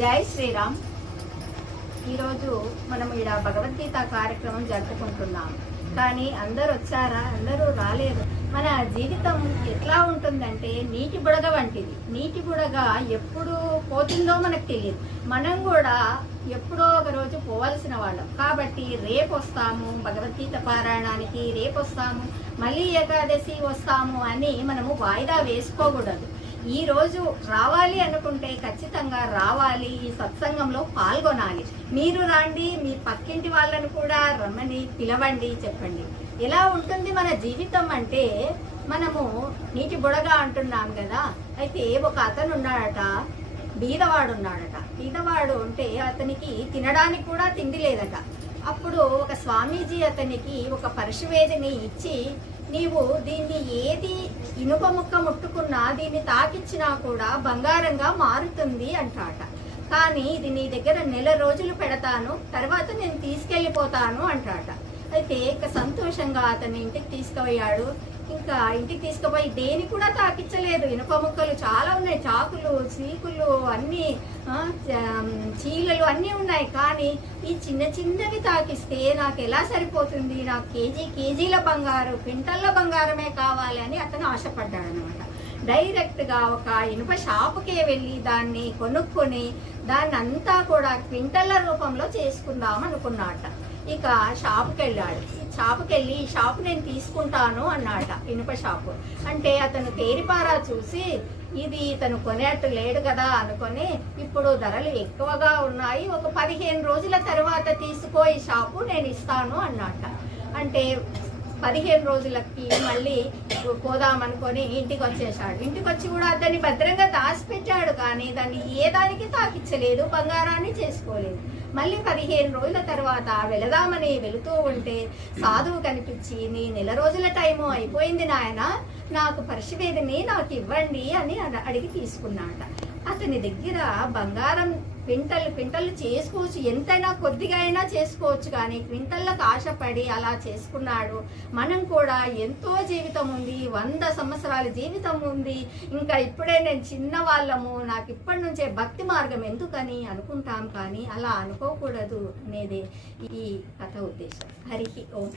జై శ్రీరామ్. ఈరోజు మనం ఇక్కడ భగవద్గీత కార్యక్రమం జరుపుకుంటున్నాం. కానీ అందరూ వచ్చారా? అందరూ రాలేదు. మన జీవితం ఎట్లా ఉంటుందంటే నీటి బుడగ వంటిది. నీటి బుడగ ఎప్పుడు పోతుందో మనకు తెలియదు. మనం కూడా ఎప్పుడో ఒక రోజు పోవాల్సిన వాళ్ళం. కాబట్టి రేపు వస్తాము భగవద్గీత పారాయణానికి రేపు వస్తాము మళ్ళీ ఏకాదశి వస్తాము అని మనము వాయిదా వేసుకోకూడదు. ఈ రోజు రావాలి అనుకుంటే ఖచ్చితంగా రావాలి ఈ సత్సంగంలో పాల్గొనాలి. మీరు రాండి మీ పక్కింటి వాళ్ళను కూడా రమ్మని పిలవండి చెప్పండి. ఎలా ఉంటుంది మన జీవితం అంటే మనము నీటి బుడగా అంటున్నాం కదా అయితే ఒక అతను ఉన్నాడట బీదవాడు ఉన్నాడట. బీదవాడు ఉంటే అతనికి తినడానికి కూడా తిండి లేదట. అప్పుడు ఒక స్వామీజీ అతనికి ఒక పరశువేదిని ఇచ్చి నీవు దీన్ని ఏది ఇనుప ముక్క ముట్టుకున్నా దీన్ని తాకిచ్చినా కూడా బంగారంగా మారుతుంది అంటాట. కానీ ఇది నీ దగ్గర నెల రోజులు పెడతాను తర్వాత నేను తీసుకెళ్ళిపోతాను అంటాట. అయితే ఇక సంతోషంగా అతని ఇంటికి తీసుకుపోయాడు. ఇంకా ఇంటికి తీసుకుపోయి దేని కూడా తాకిచ్చలేదు. ఇనుప ముక్కలు చాలా ఉన్నాయి. చాకులు చీకులు అన్నీ చీలలు అన్నీ ఉన్నాయి. కానీ ఈ చిన్న చిన్నవి తాకిస్తే నాకు ఎలా సరిపోతుంది? నాకు కేజీ కేజీల బంగారు క్వింటల్ల బంగారమే కావాలి అని అతను ఆశపడ్డాడు అనమాట డైరెక్ట్గా ఒక ఇనుప షాపుకే వెళ్ళి దాన్ని కొనుక్కొని దాన్ని అంతా కూడా క్వింటల్ల రూపంలో చేసుకుందాం అనుకున్నాట. ఇక షాప్కి వెళ్ళాడు షాప్కి వెళ్ళి ఈ షాప్ నేను తీసుకుంటాను అన్నాట ఇనుప షాపు. అంటే అతను తేరిపారా చూసి ఇది ఇతను కొనేట్టు లేడు కదా అనుకొని ఇప్పుడు ధరలు ఎక్కువగా ఉన్నాయి. ఒక పదిహేను రోజుల తర్వాత తీసుకో ఈ షాపు నేను ఇస్తాను అన్నట అంటే పదిహేను రోజులకి మళ్ళీ పోదామనుకొని ఇంటికి వచ్చేసాడు ఇంటికి వచ్చి కూడా దాన్ని భద్రంగా దాచిపెట్టాడు కానీ దాన్ని ఏ దానికి తాకిచ్చలేదు బంగారాన్ని చేసుకోలేదు. మళ్ళీ పదిహేను రోజుల తర్వాత వెళదామని వెళుతూ ఉంటే సాధువు కనిపించి నీ నెల రోజుల టైము అయిపోయింది నాయన నాకు పరిశువేదిని నాకు ఇవ్వండి అని అడిగి తీసుకున్నాట అతని దగ్గర బంగారం క్వింటల్ క్వింటల్ చేసుకోవచ్చు. ఎంతైనా కొద్దిగా అయినా చేసుకోవచ్చు కానీ క్వింటల్లకు ఆశపడి అలా చేసుకున్నాడు. మనం కూడా ఎంతో జీవితం ఉంది వంద సంవత్సరాల జీవితం ఉంది. ఇంకా ఇప్పుడే నేను చిన్న వాళ్ళము నాకు ఇప్పటి నుంచే భక్తి మార్గం ఎందుకని అనుకుంటాం కానీ అలా అనుకోకూడదు అనేదే ఈ కథ ఉద్దేశం. హరి ఓం